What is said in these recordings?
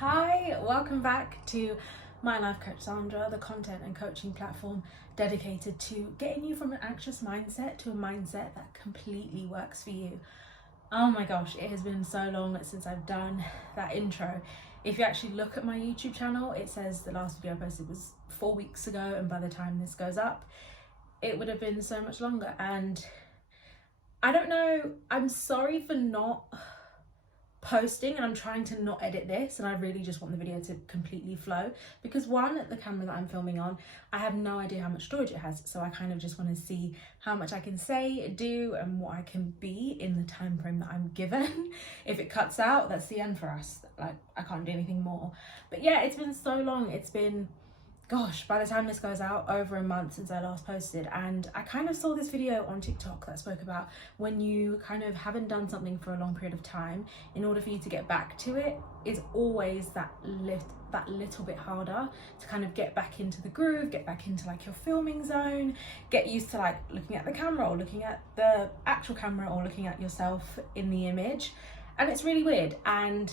Hi, welcome back to my life coach Sandra, the content and coaching platform dedicated to getting you from an anxious mindset to a mindset that completely works for you. Oh my gosh, it has been so long since I've done that intro. If you actually look at my YouTube channel, it says the last video I posted was 4 weeks ago, and by the time this goes up, it would have been so much longer. And I don't know, I'm sorry for not posting, and I'm trying to not edit this, and I really just want the video to completely flow, because one, the camera that I'm filming on, I have no idea how much storage it has, so I kind of just want to see how much I can say, do, and what I can be in the time frame that I'm given. If it cuts out, that's the end for us. Like, I can't do anything more. But yeah, it's been so long. It's been, gosh, by the time this goes out, over a month since I last posted. And I kind of saw this video on TikTok that spoke about when you kind of haven't done something for a long period of time, in order for you to get back to it, is always that little bit harder to kind of get back into the groove, get back into like your filming zone, get used to like looking at the camera or looking at the actual camera or looking at yourself in the image. And it's really weird. And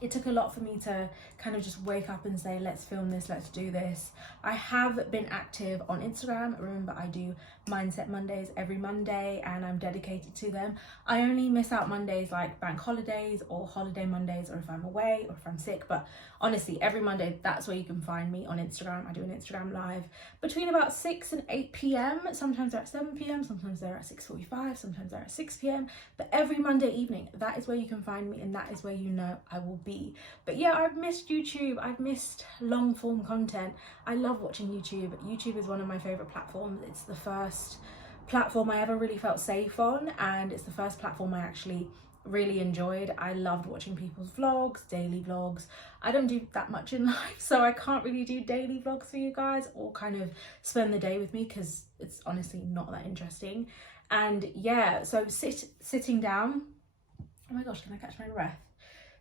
it took a lot for me to kind of just wake up and say, let's film this, let's do this. I have been active on Instagram. Remember, I do Mindset Mondays every Monday, and I'm dedicated to them. I only miss out Mondays like bank holidays or holiday Mondays, or if I'm away or if I'm sick. But honestly, every Monday, that's where you can find me on Instagram. I do an Instagram live between about 6 and 8 p.m. Sometimes they're at 7 p.m, sometimes they're at 6:45, sometimes they're at 6 p.m. But every Monday evening, that is where you can find me, and that is where you know I will be. But yeah, I've missed YouTube. I've missed long form content. I love watching YouTube. YouTube is one of my favorite platforms. It's the first platform I ever really felt safe on, and it's the first platform I actually really enjoyed. I loved watching people's vlogs, daily vlogs. I don't do that much in life, so I can't really do daily vlogs for you guys or kind of spend the day with me, because it's honestly not that interesting. And yeah, so sitting down, oh my gosh, can I catch my breath?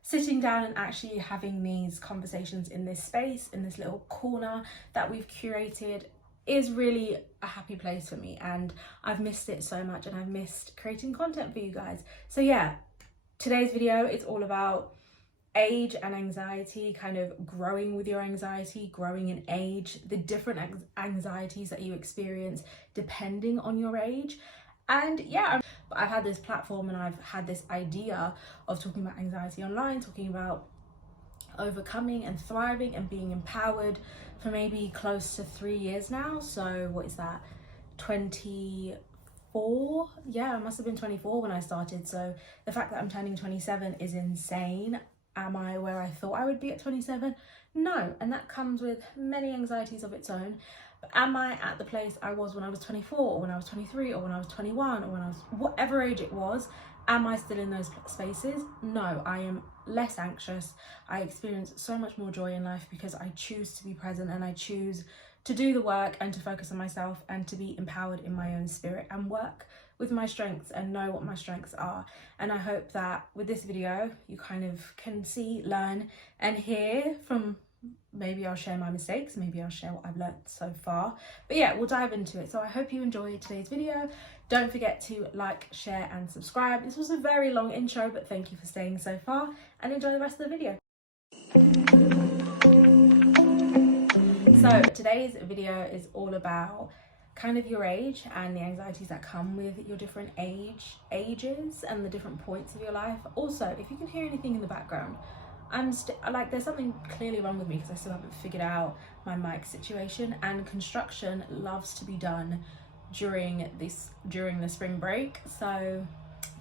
Sitting down and actually having these conversations in this space, in this little corner that we've curated, is really a happy place for me, and I've missed it so much, and I've missed creating content for you guys. So yeah, today's video is all about age and anxiety, kind of growing with your anxiety, growing in age, the different anxieties that you experience depending on your age. And yeah, I've had this platform and I've had this idea of talking about anxiety online, talking about overcoming and thriving and being empowered for maybe close to 3 years now. So what is that, 24? Yeah, I must have been 24 when I started. So the fact that I'm turning 27 is insane. Am I where I thought I would be at 27? No, and that comes with many anxieties of its own. But am I at the place I was when I was 24, or when I was 23, or when I was 21, or when I was whatever age it was? Am I still in those spaces? No, I am less anxious. I experience so much more joy in life because I choose to be present, and I choose to do the work and to focus on myself and to be empowered in my own spirit and work with my strengths and know what my strengths are. And I hope that with this video, you kind of can see, learn, and hear from, maybe I'll share my mistakes, maybe I'll share what I've learned so far. But yeah, we'll dive into it. So I hope you enjoyed today's video. Don't forget to like, share, and subscribe. This was a very long intro, but thank you for staying so far, and enjoy the rest of the video. So today's video is all about kind of your age and the anxieties that come with your different ages and the different points of your life. Also, if you can hear anything in the background, I'm like, there's something clearly wrong with me because I still haven't figured out my mic situation, and construction loves to be done during the spring break, so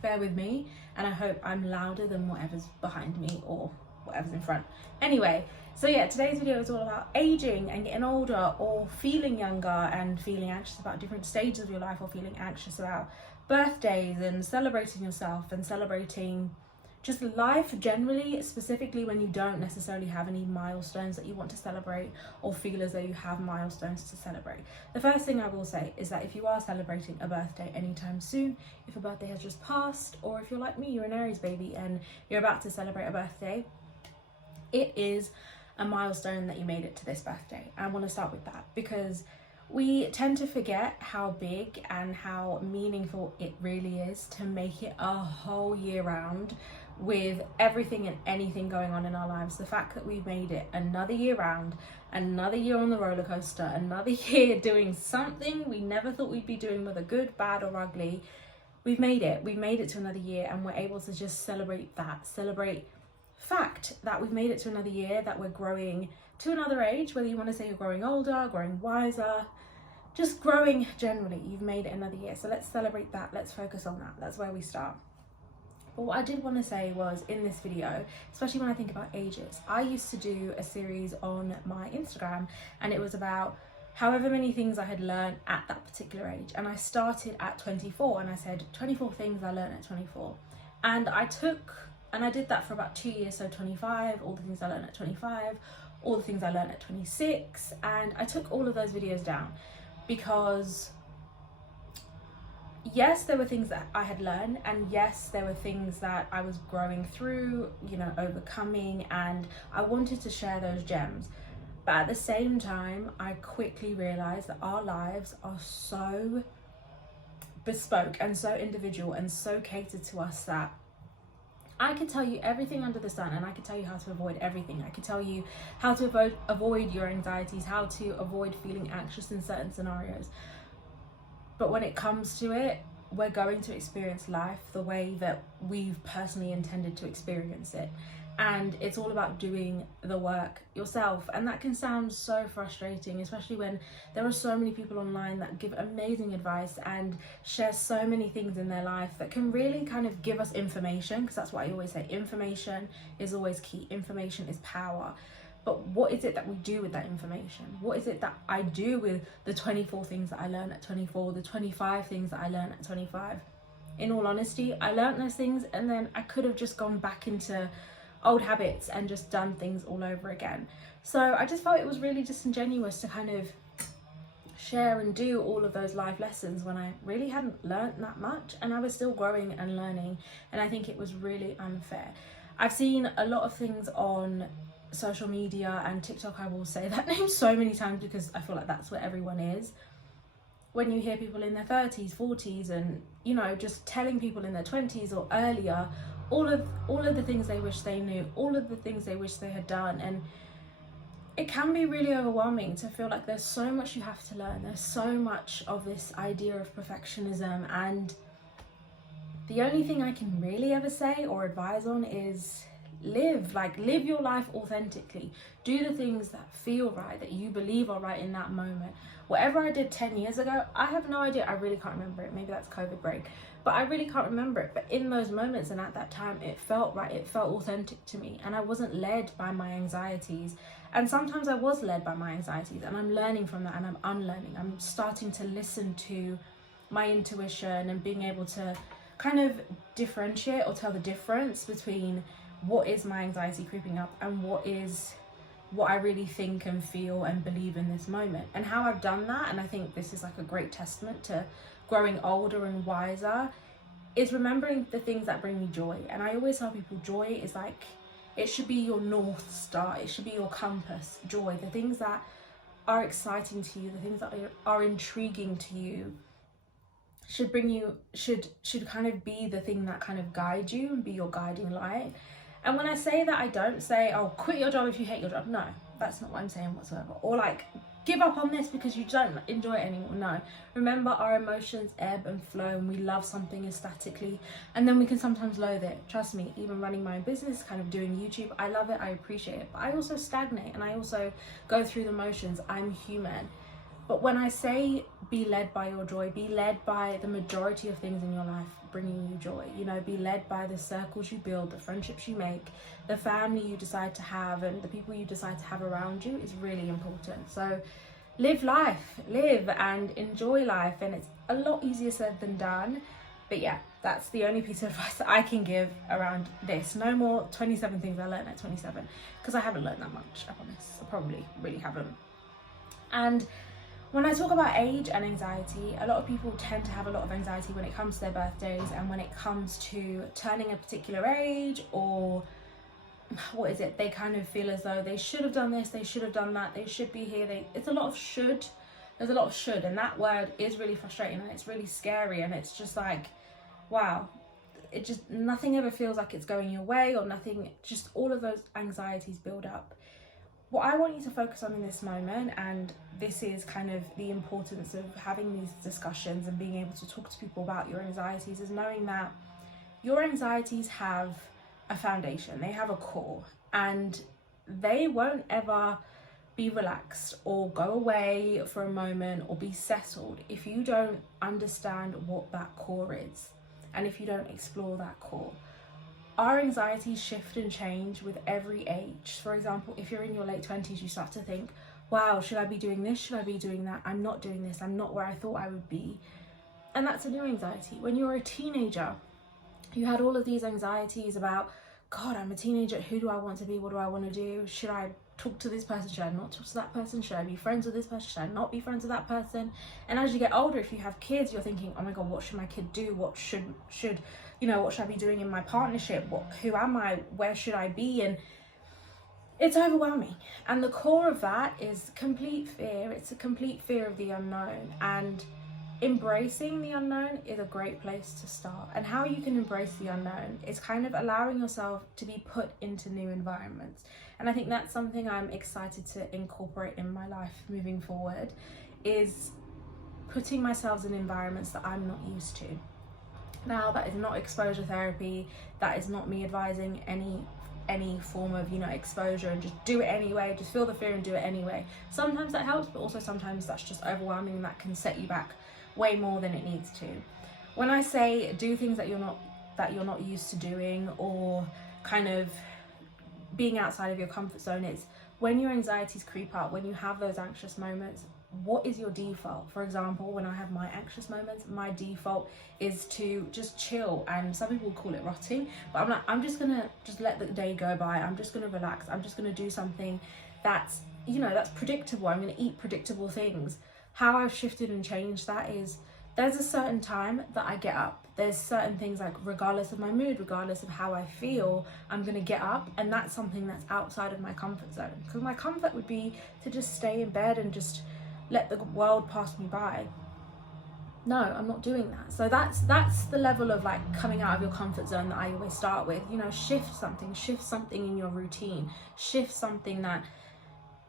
bear with me, and I hope I'm louder than whatever's behind me or whatever's in front. Anyway, so yeah, today's video is all about aging and getting older, or feeling younger and feeling anxious about different stages of your life, or feeling anxious about birthdays and celebrating yourself and celebrating just life generally, specifically when you don't necessarily have any milestones that you want to celebrate or feel as though you have milestones to celebrate. The first thing I will say is that if you are celebrating a birthday anytime soon, if a birthday has just passed, or if you're like me, you're an Aries baby and you're about to celebrate a birthday, it is a milestone that you made it to this birthday. I want to start with that because we tend to forget how big and how meaningful it really is to make it a whole year round with everything and anything going on in our lives. The fact that we've made it another year round, another year on the roller coaster, another year doing something we never thought we'd be doing, whether good, bad or ugly. We've made it to another year, and we're able to just celebrate fact that we've made it to another year, that we're growing to another age, whether you want to say you're growing older, growing wiser, just growing generally. You've made it another year, so let's celebrate that. Let's focus on that. That's where we start. But what I did want to say was, in this video, especially when I think about ages, I used to do a series on my Instagram, and it was about however many things I had learned at that particular age. And I started at 24, and I said 24 things I learned at 24. And I did that for about 2 years. So 25, all the things I learned at 25, all the things I learned at 26. And I took all of those videos down because yes, there were things that I had learned, and yes, there were things that I was growing through, overcoming, and I wanted to share those gems. But at the same time, I quickly realized that our lives are so bespoke and so individual and so catered to us that I could tell you everything under the sun, and I could tell you how to avoid everything. I could tell you how to avoid your anxieties, how to avoid feeling anxious in certain scenarios. But when it comes to it, we're going to experience life the way that we've personally intended to experience it. And it's all about doing the work yourself. And that can sound so frustrating, especially when there are so many people online that give amazing advice and share so many things in their life that can really kind of give us information, because that's what I always say, information is always key. Information is power. But what is it that we do with that information? What is it that I do with the 24 things that I learned at 24, the 25 things that I learned at 25? In all honesty, I learned those things, and then I could have just gone back into old habits and just done things all over again. So I just felt it was really disingenuous to kind of share and do all of those life lessons when I really hadn't learned that much, and I was still growing and learning, and I think it was really unfair. I've seen a lot of things on social media and TikTok, I will say that name so many times because I feel like that's where everyone is. When you hear people in their 30s, 40s, and just telling people in their 20s or earlier all of the things they wish they knew, all of the things they wish they had done, and it can be really overwhelming to feel like there's so much you have to learn. There's so much of this idea of perfectionism, and the only thing I can really ever say or advise on is live your life authentically. Do the things that feel right, that you believe are right in that moment. Whatever I did 10 years ago, I have no idea. I really can't remember it. Maybe that's COVID break, but I really can't remember it. But in those moments and at that time, it felt right. It felt authentic to me, and I wasn't led by my anxieties. And sometimes I was led by my anxieties, and I'm learning from that, and I'm unlearning. I'm starting to listen to my intuition and being able to kind of differentiate or tell the difference between what is my anxiety creeping up and what I really think and feel and believe in this moment. And how I've done that, and I think this is like a great testament to growing older and wiser, is remembering the things that bring me joy. And I always tell people, joy is like, it should be your North Star, it should be your compass. Joy, the things that are exciting to you, the things that are intriguing to you, should bring you, should kind of be the thing that kind of guides you and be your guiding light. And when I say that, I don't say, oh, quit your job if you hate your job. No, that's not what I'm saying whatsoever. Or like, give up on this because you don't enjoy it anymore. No. Remember, our emotions ebb and flow, and we love something ecstatically, and then we can sometimes loathe it. Trust me, even running my own business, kind of doing YouTube, I love it, I appreciate it. But I also stagnate, and I also go through the motions. I'm human. But when I say be led by your joy, be led by the majority of things in your life bringing you joy. Be led by the circles you build, the friendships you make, the family you decide to have, and the people you decide to have around you is really important. So live life, live and enjoy life, and it's a lot easier said than done. But yeah, that's the only piece of advice that I can give around this. No more 27 things I learned at 27, because I haven't learned that much, I promise. I probably really haven't. And when I talk about age and anxiety, a lot of people tend to have a lot of anxiety when it comes to their birthdays and when it comes to turning a particular age, or they kind of feel as though they should have done this, they should have done that, they should be here. It's a lot of should. There's a lot of should, and that word is really frustrating, and it's really scary, and it's just like, wow, it just, nothing ever feels like it's going your way, or nothing, just all of those anxieties build up. What I want you to focus on in this moment, and this is kind of the importance of having these discussions and being able to talk to people about your anxieties, is knowing that your anxieties have a foundation, they have a core, and they won't ever be relaxed or go away for a moment or be settled if you don't understand what that core is, and if you don't explore that core. Our anxieties shift and change with every age. For example, if you're in your late 20s, you start to think, wow, should I be doing this? Should I be doing that? I'm not doing this. I'm not where I thought I would be. And that's a new anxiety. When you're a teenager, you had all of these anxieties about, God, I'm a teenager. Who do I want to be? What do I want to do? Should I talk to this person? Should I not talk to that person? Should I be friends with this person? Should I not be friends with that person? And as you get older, if you have kids, you're thinking, oh my God, what should my kid do? What should what should I be doing in my partnership? Who am I? Where should I be? And it's overwhelming. And the core of that is complete fear. It's a complete fear of the unknown. And embracing the unknown is a great place to start. And how you can embrace the unknown is kind of allowing yourself to be put into new environments. And I think that's something I'm excited to incorporate in my life moving forward, is putting myself in environments that I'm not used to. Now, that is not exposure therapy. That is not me advising any form of exposure and just do it anyway, just feel the fear and do it anyway. Sometimes that helps, but also sometimes that's just overwhelming, and that can set you back way more than it needs to. When I say do things that you're not used to doing, or kind of being outside of your comfort zone, it's when your anxieties creep up, when you have those anxious moments, what is your default? For example, when I have my anxious moments, my default is to just chill, and some people call it rotting, but I'm like, I'm just gonna let the day go by. I'm just gonna relax. I'm just gonna do something that's predictable. I'm gonna eat predictable things. How I've shifted and changed that is, there's a certain time that I get up. There's certain things, like regardless of my mood, regardless of how I feel, I'm gonna get up, and that's something that's outside of my comfort zone. Because my comfort would be to just stay in bed and just let the world pass me by. No, I'm not doing that. So that's the level of like coming out of your comfort zone that I always start with. Shift something in your routine, shift something that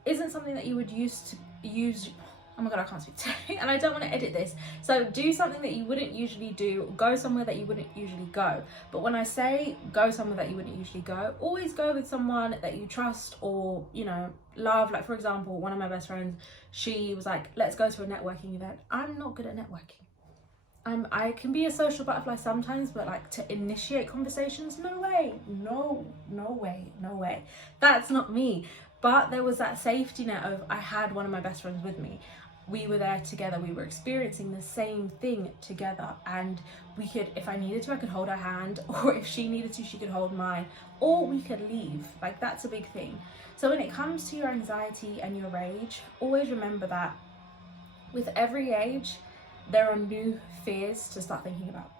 isn't something that you would use. Oh my God, I can't speak today, and I don't want to edit this. So do something that you wouldn't usually do, go somewhere that you wouldn't usually go. But when I say go somewhere that you wouldn't usually go, always go with someone that you trust or, love. Like, for example, one of my best friends, she was like, let's go to a networking event. I'm not good at networking. I can be a social butterfly sometimes, but like to initiate conversations, no way. That's not me. But there was that safety net of, I had one of my best friends with me. We were there together. We were experiencing the same thing together, and we could, if I needed to, I could hold her hand, or if she needed to, she could hold mine, or we could leave. Like, that's a big thing. So when it comes to your anxiety and your rage, always remember that with every age, there are new fears to start thinking about.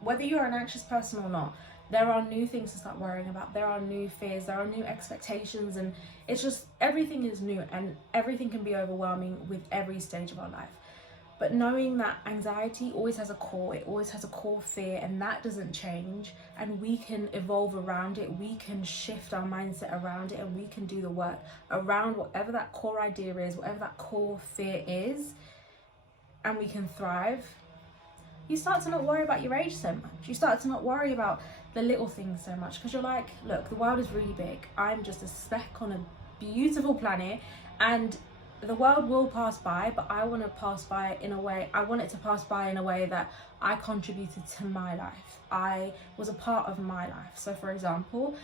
Whether you're an anxious person or not, there are new things to start worrying about. There are new fears, there are new expectations, and it's just, everything is new, and everything can be overwhelming with every stage of our life. But knowing that anxiety always has a core, it always has a core fear, and that doesn't change, and we can evolve around it, we can shift our mindset around it, and we can do the work around whatever that core idea is, whatever that core fear is, and we can thrive. You start to not worry about your age so much. You start to not worry about the little things so much, because you're like, look, the world is really big. I'm just a speck on a beautiful planet, and the world will pass by, but I want to pass by in a way, I want it to pass by in a way that I contributed to my life. I was a part of my life. So for example,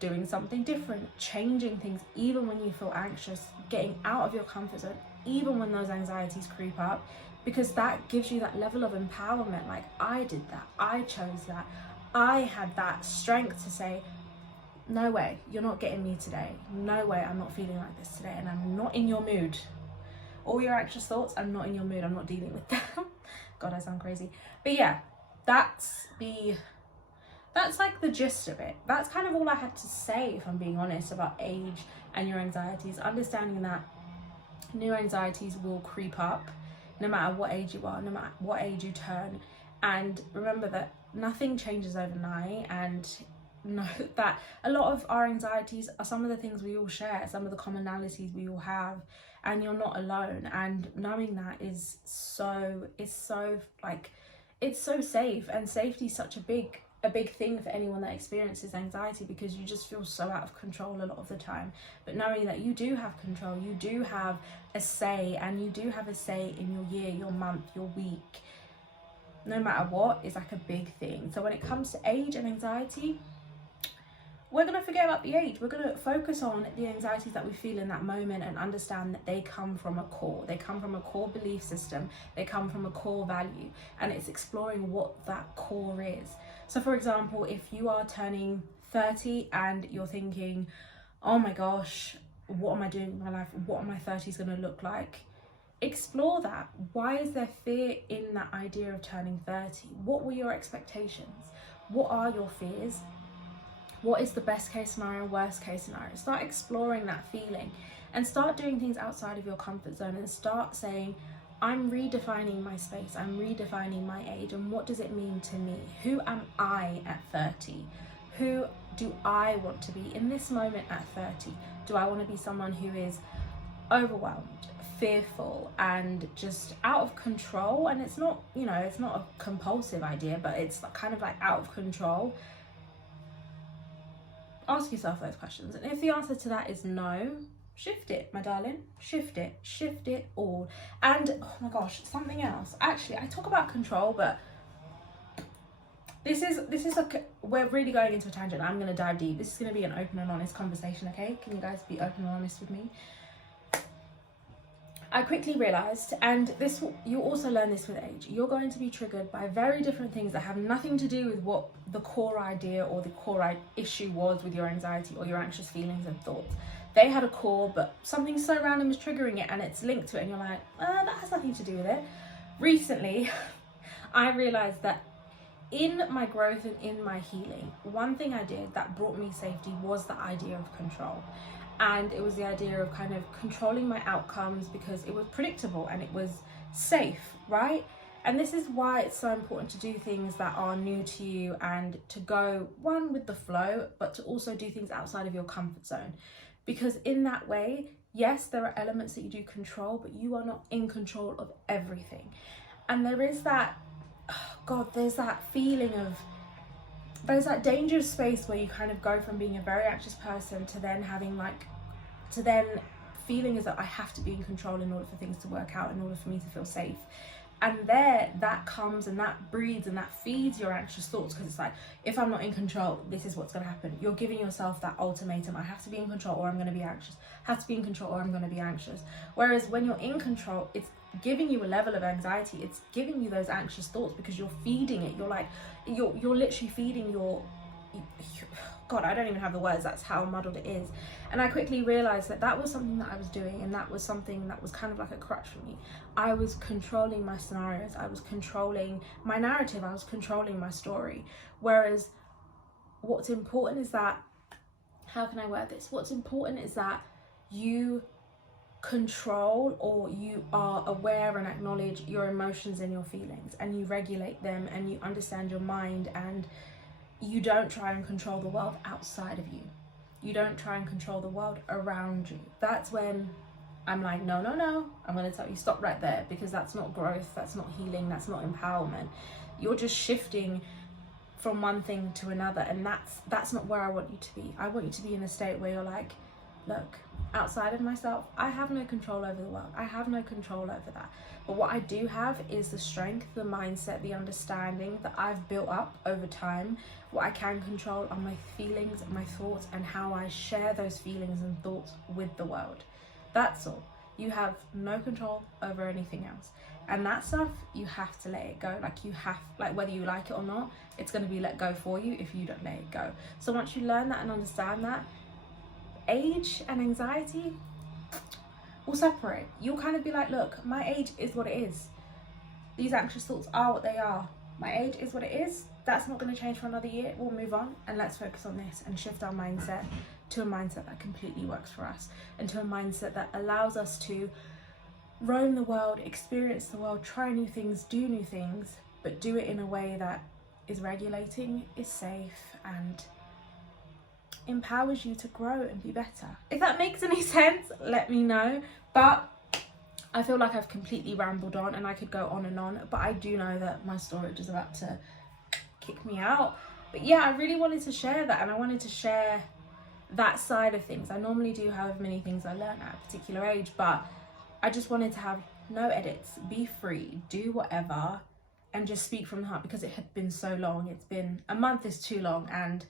doing something different, changing things, even when you feel anxious, getting out of your comfort zone, even when those anxieties creep up, because that gives you that level of empowerment. Like, I did that, I chose that, I had that strength to say, no way, you're not getting me today. No way, I'm not feeling like this today, and I'm not in your mood. All your anxious thoughts, I'm not in your mood, I'm not dealing with them. God, I sound crazy. But yeah, that's like the gist of it. That's kind of all I had to say, if I'm being honest, about age and your anxieties. Understanding that new anxieties will creep up no matter what age you are, no matter what age you turn. And remember that nothing changes overnight, and know that a lot of our anxieties are some of the things we all share, some of the commonalities we all have, and you're not alone. And knowing that is so safe, and safety is such a big thing for anyone that experiences anxiety, because you just feel so out of control a lot of the time. But knowing that you do have control, you do have a say, and you do have a say in your year, your month, your week, no matter what, is like a big thing. So when it comes to age and anxiety, we're going to forget about the age. We're going to focus on the anxieties that we feel in that moment, and understand that they come from a core. They come from a core belief system. They come from a core value. And it's exploring what that core is. So for example, if you are turning 30 and you're thinking, oh my gosh, what am I doing with my life? What are my 30s going to look like? Explore that. Why is there fear in that idea of turning 30? What were your expectations? What are your fears? What is the best case scenario, worst case scenario? Start exploring that feeling, and start doing things outside of your comfort zone, and start saying, I'm redefining my space, I'm redefining my age, and what does it mean to me? Who am I at 30? Who do I want to be in this moment at 30? Do I want to be someone who is overwhelmed, fearful, and just out of control? And it's not, it's not a compulsive idea, but it's kind of like out of control. Ask yourself those questions, and if the answer to that is no, shift it, my darling. Shift it all. And oh my gosh, something else. Actually, I talk about control, but this is like, we're really going into a tangent. I'm going to dive deep. This is going to be an open and honest conversation, okay? Can you guys be open and honest with me? I quickly realised, and this, you also learn this with age, you're going to be triggered by very different things that have nothing to do with what the core idea or the core issue was with your anxiety or your anxious feelings and thoughts. They had a core, but something so random is triggering it, and it's linked to it, and you're like, that has nothing to do with it. Recently, I realised that in my growth and in my healing, one thing I did that brought me safety was the idea of control. And it was the idea of kind of controlling my outcomes, because it was predictable and it was safe, right? And this is why it's so important to do things that are new to you, and to go, one, with the flow, but to also do things outside of your comfort zone. Because in that way, yes, there are elements that you do control, but you are not in control of everything. And there is that, there's that feeling of, there's that dangerous space where you kind of go from being a very anxious person to then having feeling as though I have to be in control in order for things to work out, in order for me to feel safe. And that comes and that breeds and that feeds your anxious thoughts, because it's like, if I'm not in control, this is what's going to happen. You're giving yourself that ultimatum. I have to be in control or I'm going to be anxious. I have to be in control or I'm going to be anxious. Whereas when you're in control, it's giving you a level of anxiety. It's giving you those anxious thoughts because you're feeding it. You're like, you're literally feeding your, God, I don't even have the words. That's how muddled it is. And I quickly realized that was something that I was doing, and that was something that was kind of like a crutch for me. I was controlling my scenarios. I was controlling my narrative. I was controlling my story. Whereas what's important is that, how can I word this? What's important is that you control, or you are aware and acknowledge your emotions and your feelings, and you regulate them, and you understand your mind, and you don't try and control the world outside of you. You don't try and control the world around you. That's when I'm like, no, I'm going to tell you, stop right there, because that's not growth, that's not healing, that's not empowerment. You're just shifting from one thing to another, and that's not where I want you to be. I want you to be in a state where you're like, look, outside of myself, I have no control over the world. I have no control over that. But what I do have is the strength, the mindset, the understanding that I've built up over time. What I can control are my feelings, my thoughts, and how I share those feelings and thoughts with the world. That's all. You have no control over anything else. And that stuff, you have to let it go. Like whether you like it or not, it's going to be let go for you if you don't let it go. So once you learn that and understand that, age and anxiety will separate. You'll kind of be like, look, my age is what it is. These anxious thoughts are what they are. My age is what it is. That's not going to change for another year. We'll move on, and let's focus on this and shift our mindset to a mindset that completely works for us, and to a mindset that allows us to roam the world, experience the world, try new things, do new things, but do it in a way that is regulating, is safe, and empowers you to grow and be better. If that makes any sense, let me know. But I feel like I've completely rambled on, and I could go on and on, but I do know that my storage is about to kick me out. But yeah, I really wanted to share that, and I wanted to share that side of things. I normally do however many things I learned at a particular age, but I just wanted to have no edits, be free, do whatever, and just speak from the heart, because it had been so long. It's been a month is too long, and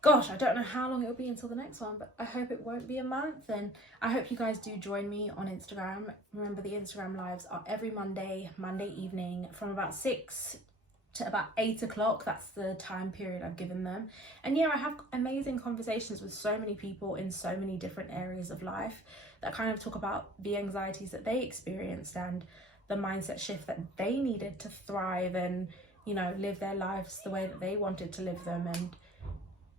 gosh, I don't know how long it'll be until the next one, but I hope it won't be a month. And I hope you guys do join me on Instagram. Remember, the Instagram lives are every Monday evening from about 6 to about 8 o'clock. That's the time period I've given them. And yeah, I have amazing conversations with so many people in so many different areas of life that kind of talk about the anxieties that they experienced and the mindset shift that they needed to thrive and, you know, live their lives the way that they wanted to live them. And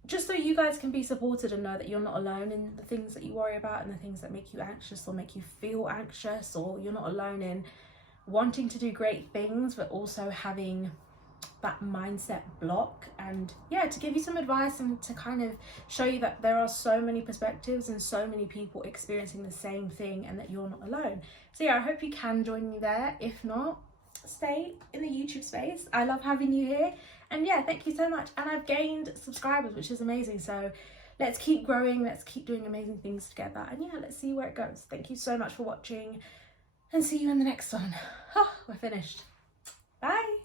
just so you guys can be supported and know that you're not alone in the things that you worry about and the things that make you anxious or make you feel anxious, or you're not alone in wanting to do great things but also having that mindset block. And yeah, to give you some advice and to kind of show you that there are so many perspectives and so many people experiencing the same thing, and that you're not alone. So yeah, I hope you can join me there. If not, stay in the YouTube space. I love having you here. And yeah, thank you so much. And I've gained subscribers, which is amazing. So let's keep growing, let's keep doing amazing things together, and yeah, let's see where it goes. Thank you so much for watching, and see you in the next one. We're finished. Bye.